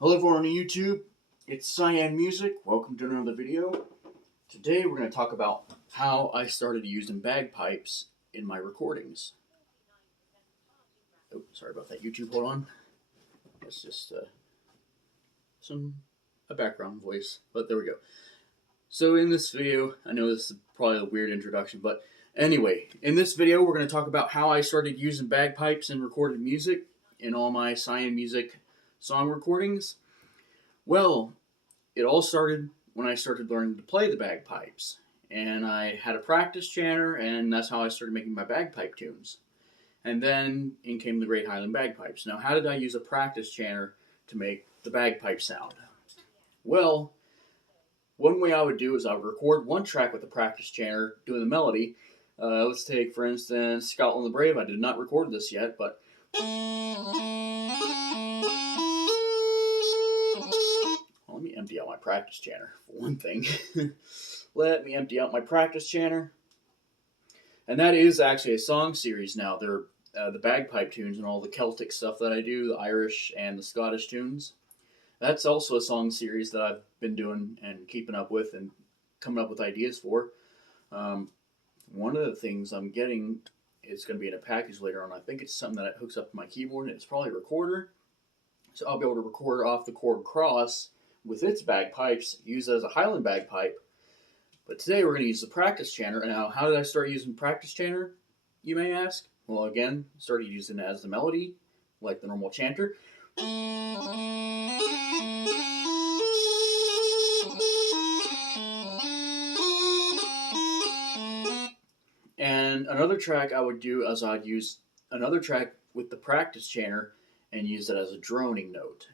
Hello everyone on YouTube, it's Cyan Music. Welcome to another video. Today we're going to talk about how I started using bagpipes in my recordings. Oh, sorry about that, YouTube, hold on. That's just a background voice, but there we go. So in this video, I know this is probably a weird introduction, but anyway, in this video we're going to talk about how I started using bagpipes in recorded music in all my Cyan Music song recordings. Well, it all started when I started learning to play the bagpipes, and I had a practice chanter, and that's how I started making my bagpipe tunes. And then in came the Great Highland Bagpipes. Now, how did I use a practice chanter to make the bagpipe sound? Well, one way I would do is I would record one track with the practice chanter doing the melody. Let's take, for instance, Scotland the Brave. I did not record this yet, but let me empty out my practice chanter, for one thing. Let me empty out my practice chanter. And that is actually a song series now. They're the bagpipe tunes and all the Celtic stuff that I do, the Irish and the Scottish tunes. That's also a song series that I've been doing and keeping up with and coming up with ideas for. One of the things I'm getting is going to be in a package later on. I think it's something that hooks up to my keyboard, and it's probably a recorder. So I'll be able to record off the chord cross with its bagpipes, use it as a Highland bagpipe. But today we're going to use the practice chanter. And now, how did I start using practice chanter, you may ask? Well, again, started using it as the melody, like the normal chanter. And another track I would do is I'd use another track with the practice chanter and use it as a droning note.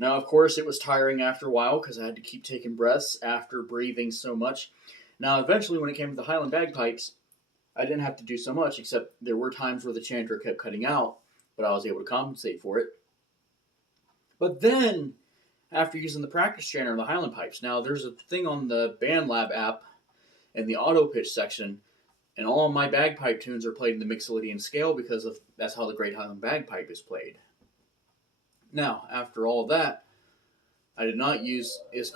Now, of course, it was tiring after a while because I had to keep taking breaths after breathing so much. Now, eventually, when it came to the Highland bagpipes, I didn't have to do so much, except there were times where the chanter kept cutting out, but I was able to compensate for it. But then, after using the practice chanter and the Highland pipes, now there's a thing on the BandLab app in the auto pitch section, and all of my bagpipe tunes are played in the Mixolydian scale because that's how the Great Highland Bagpipe is played. Now, after all of that, I did not use, it's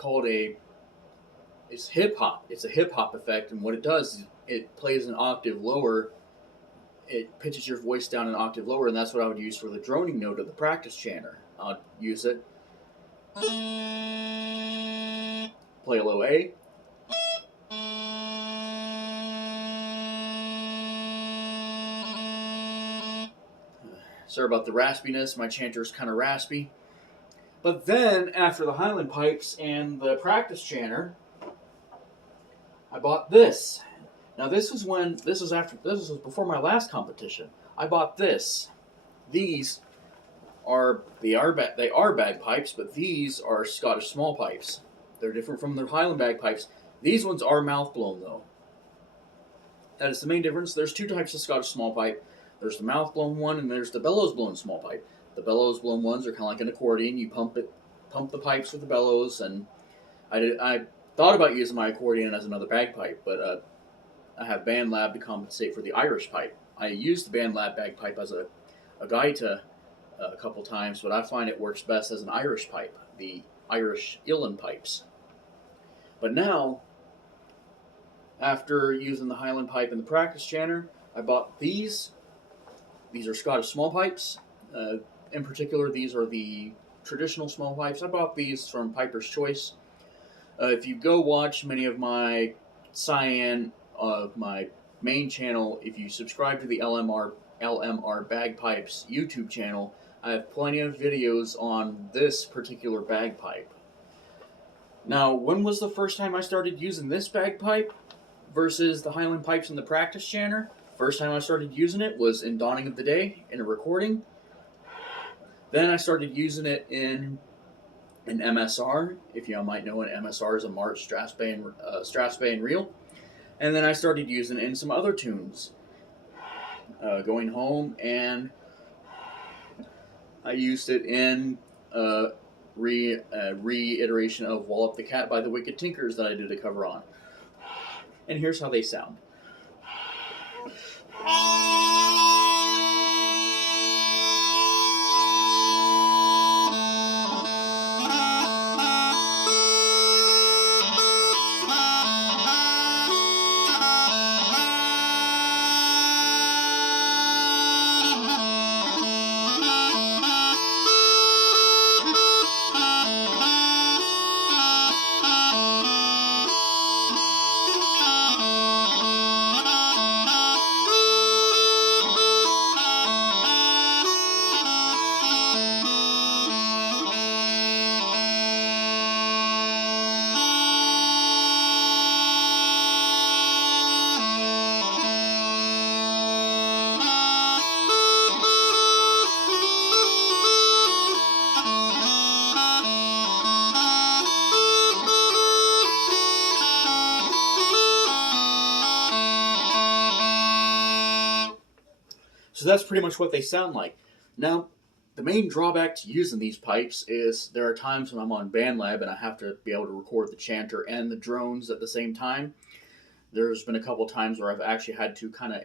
hip hop. It's a hip hop effect, and what it does is it plays an octave lower. It pitches your voice down an octave lower, and that's what I would use for the droning note of the practice chanter. I'd use it. Play a low A. Sorry about the raspiness. My chanter is kind of raspy. But then, after the Highland pipes and the practice chanter, I bought this. Now this was before my last competition. I bought this. These are bagpipes, but these are Scottish small pipes. They're different from the Highland bagpipes. These ones are mouth blown though. That is the main difference. There's two types of Scottish small pipe. There's the mouth blown one, and there's the bellows blown small pipe. The bellows blown ones are kind of like an accordion. You pump the pipes with the bellows, and I thought about using my accordion as another bagpipe, but I have BandLab to compensate for the Irish pipe. I used the BandLab bagpipe as a gaita a couple times, but I find it works best as an Irish pipe, the Irish uilleann pipes. But now, after using the Highland pipe and the practice chanter, I bought these. These are Scottish small pipes. In particular, these are the traditional small pipes. I bought these from Piper's Choice. If you go watch many of my Cyan of my main channel, if you subscribe to the LMR Bagpipes YouTube channel, I have plenty of videos on this particular bagpipe. Now, when was the first time I started using this bagpipe versus the Highland pipes and the practice chanter? First time I started using it was in Dawning of the Day in a recording. Then I started using it in an MSR. If you might know, an MSR is a March Strathspey reel. And then I started using it in some other tunes. Going Home, and I used it in reiteration of Wallop the Cat by the Wicked Tinkers that I did a cover on. And here's how they sound. So that's pretty much what they sound like. Now, the main drawback to using these pipes is there are times when I'm on BandLab and I have to be able to record the chanter and the drones at the same time. There's been a couple times where I've actually had to kind of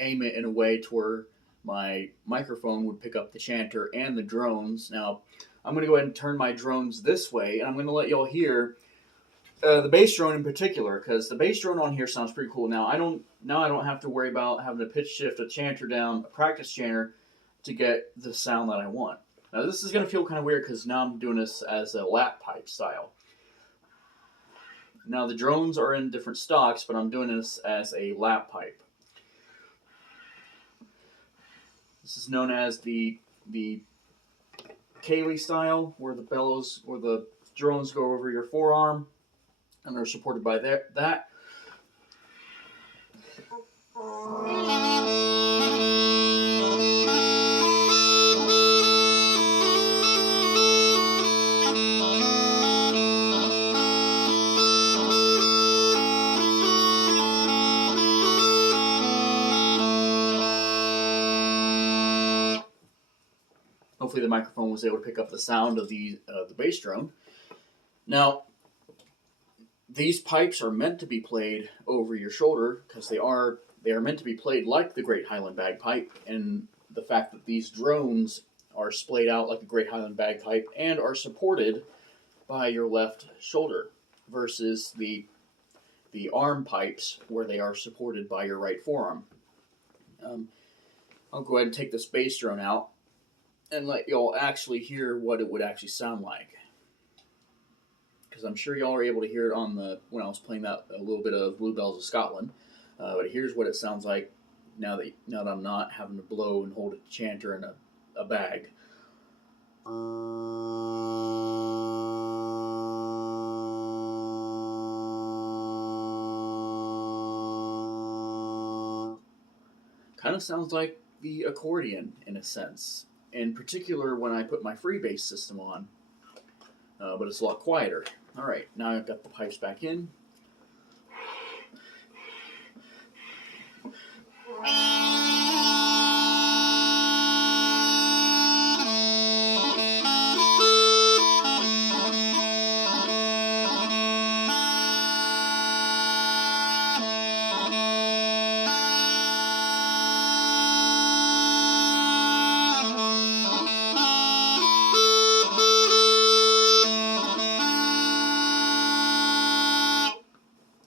aim it in a way to where my microphone would pick up the chanter and the drones. Now, I'm going to go ahead and turn my drones this way, and I'm going to let y'all hear the bass drone in particular, because the bass drone on here sounds pretty cool. Now I don't have to worry about having to pitch shift a chanter down, a practice chanter, to get the sound that I want. Now this is going to feel kind of weird because now I'm doing this as a lap pipe style. Now the drones are in different stocks, but I'm doing this as a lap pipe. This is known as the Kaylee style, where the bellows or the drones go over your forearm, and they're supported by that. Hopefully the microphone was able to pick up the sound of the bass drum. Now, these pipes are meant to be played over your shoulder because they are meant to be played like the Great Highland Bagpipe, and the fact that these drones are splayed out like a Great Highland Bagpipe and are supported by your left shoulder versus the arm pipes where they are supported by your right forearm. I'll go ahead and take this bass drone out and let y'all actually hear what it would actually sound like, because I'm sure y'all are able to hear it on when I was playing that a little bit of Bluebells of Scotland. But here's what it sounds like now that I'm not having to blow and hold a chanter in a bag. Kind of sounds like the accordion in a sense, in particular when I put my freebase system on, but it's a lot quieter. Alright, now I've got the pipes back in.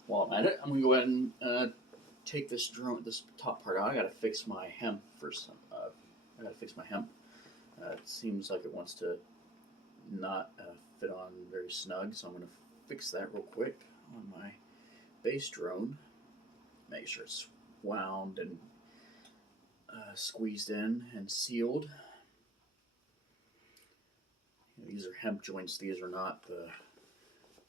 While I'm at it, I'm going to go ahead and take this top part out. I got to fix my hemp first. I got to fix my hemp. It seems like it wants to not fit on very snug, so I'm going to fix that real quick on my bass drone. Make sure it's wound and squeezed in and sealed. These are hemp joints. These are not the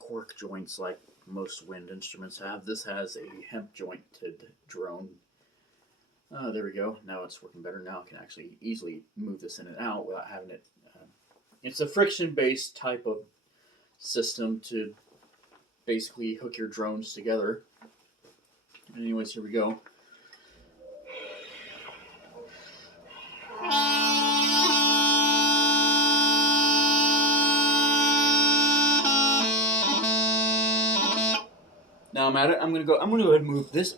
cork joints like most wind instruments have. This has a hemp jointed drone. There we go. Now it's working better. Now I can actually easily move this in and out without having it. It's a friction-based type of system to basically hook your drones together. Anyways, here we go. Now I'm at it. I'm gonna go ahead and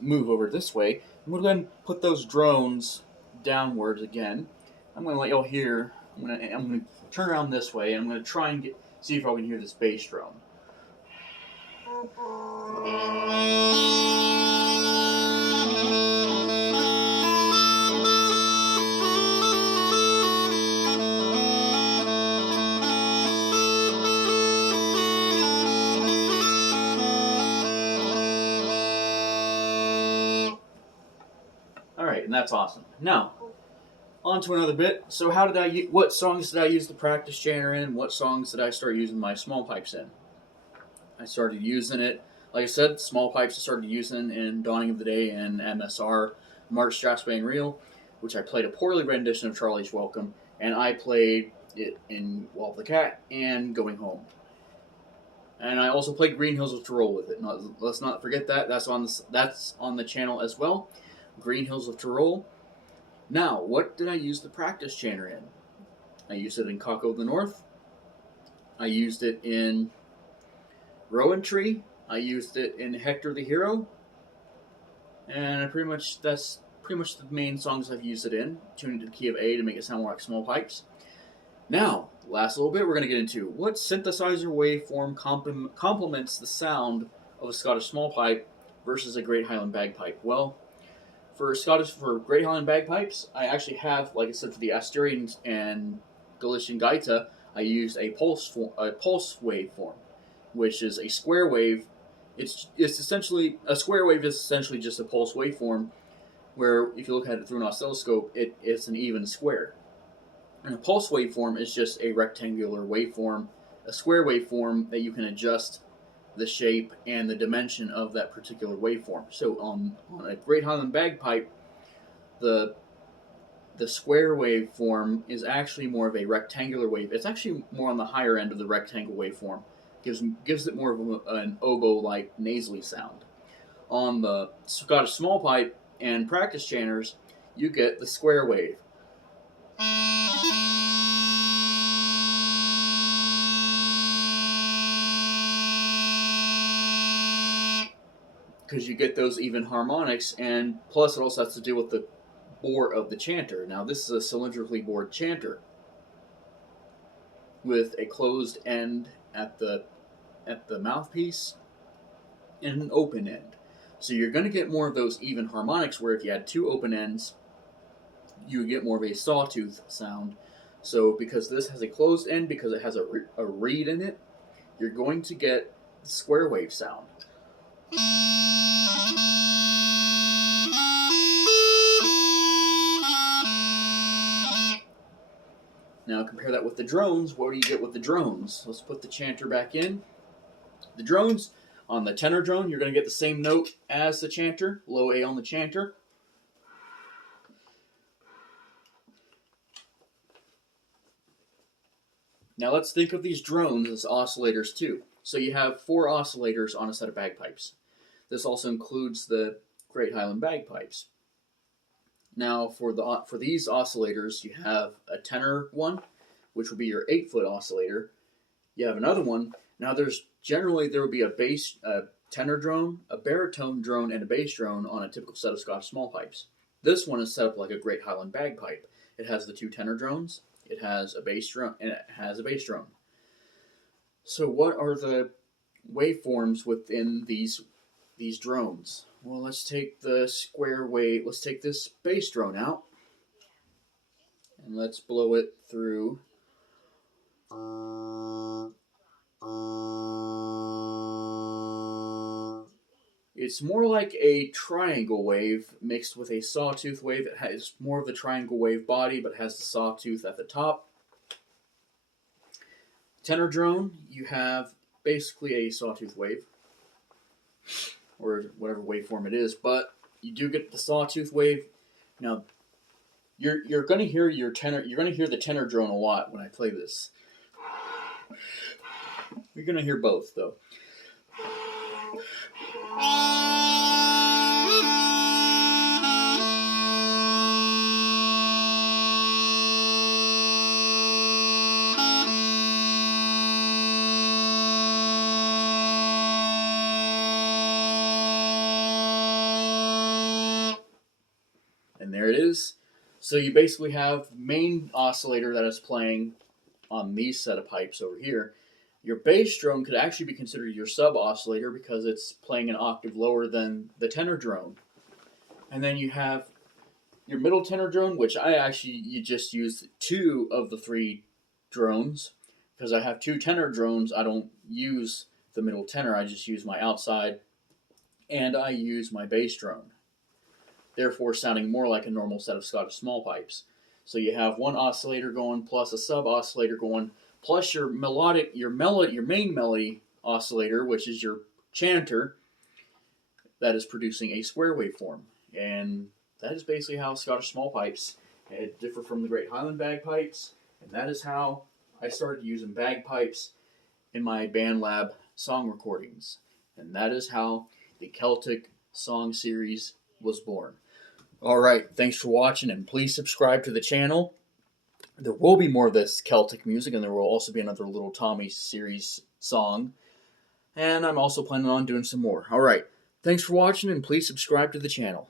move over this way. I'm gonna go ahead and put those drones downwards again. I'm gonna let y'all hear. I'm gonna turn around this way, and I'm gonna try and see if I can hear this bass drone. Alright, and that's awesome. Now, on to another bit. So what songs did I use the practice chanter in? What songs did I start using my small pipes in? I started using it, like I said, small pipes I started using in Dawning of the Day and MSR, March Strathspey Reel, which I played a poorly rendition of Charlie's Welcome, and I played it in Wall of the Cat and Going Home. And I also played Green Hills of Tyrol with it. Let's not forget that. That's on the channel as well. Green Hills of Tyrol. Now, what did I use the practice chanter in? I used it in Cock of the North. I used it in Rowan Tree. I used it in Hector the Hero. And that's pretty much the main songs I've used it in. Tuning to the key of A to make it sound more like small pipes. Now, last little bit we're going to get into what synthesizer waveform complements the sound of a Scottish small pipe versus a Great Highland bagpipe. Well, for Great Highland bagpipes, I actually have, like I said, for the Asturian and Galician gaita, I used a pulse waveform, which is a square wave. It's essentially a square wave is essentially just a pulse waveform, where if you look at it through an oscilloscope, it's an even square. And a pulse waveform is just a rectangular waveform, a square waveform that you can adjust the shape and the dimension of that particular waveform. So on a Great Highland bagpipe, the square waveform is actually more of a rectangular wave. It's actually more on the higher end of the rectangle waveform. Gives it more of an oboe-like nasally sound. On the Scottish small pipe and practice chanters, you get the square wave. Because you get those even harmonics, and plus it also has to do with the bore of the chanter. Now this is a cylindrically bored chanter with a closed end at the mouthpiece and an open end. So you're going to get more of those even harmonics, where if you had two open ends, you would get more of a sawtooth sound. So because this has a closed end, because it has a reed in it, you're going to get the square wave sound. Now compare that with the drones. What do you get with the drones? Let's put the chanter back in. The drones, on the tenor drone, you're going to get the same note as the chanter, low A on the chanter. Now let's think of these drones as oscillators too. So you have 4 oscillators on a set of bagpipes. This also includes the Great Highland bagpipes. Now for these oscillators, you have a tenor one, which will be your 8-foot oscillator. You have another one. Now there will be a tenor drone, a baritone drone, and a bass drone on a typical set of Scottish small pipes. This one is set up like a Great Highland bagpipe. It has the 2 tenor drones, it has a bass drum, and it has a bass drone. So what are the waveforms within these drones? Well, let's take the square wave. Let's take this bass drone out, and let's blow it through. It's more like a triangle wave mixed with a sawtooth wave. It has more of the triangle wave body, but has the sawtooth at the top. Tenor drone, you have basically a sawtooth wave, or whatever waveform it is, but you do get the sawtooth wave. Now, you're going to hear your tenor. You're going to hear the tenor drone a lot when I play this. You're going to hear both, though. And there it is. So you basically have the main oscillator that is playing on these set of pipes over here. Your bass drone could actually be considered your sub-oscillator because it's playing an octave lower than the tenor drone. And then you have your middle tenor drone, which you just use 2 of the 3 drones. Because I have 2 tenor drones, I don't use the middle tenor, I just use my outside, and I use my bass drone. Therefore sounding more like a normal set of Scottish small pipes. So you have 1 oscillator going, plus a sub-oscillator going, plus your main melody oscillator, which is your chanter, that is producing a square waveform. And that is basically how Scottish small pipes differ from the Great Highland bagpipes, and that is how I started using bagpipes in my band lab song recordings. And that is how the Celtic song series was born. Alright, thanks for watching, and please subscribe to the channel. There will be more of this Celtic music, and there will also be another Little Tommy series song. And I'm also planning on doing some more. Alright, thanks for watching, and please subscribe to the channel.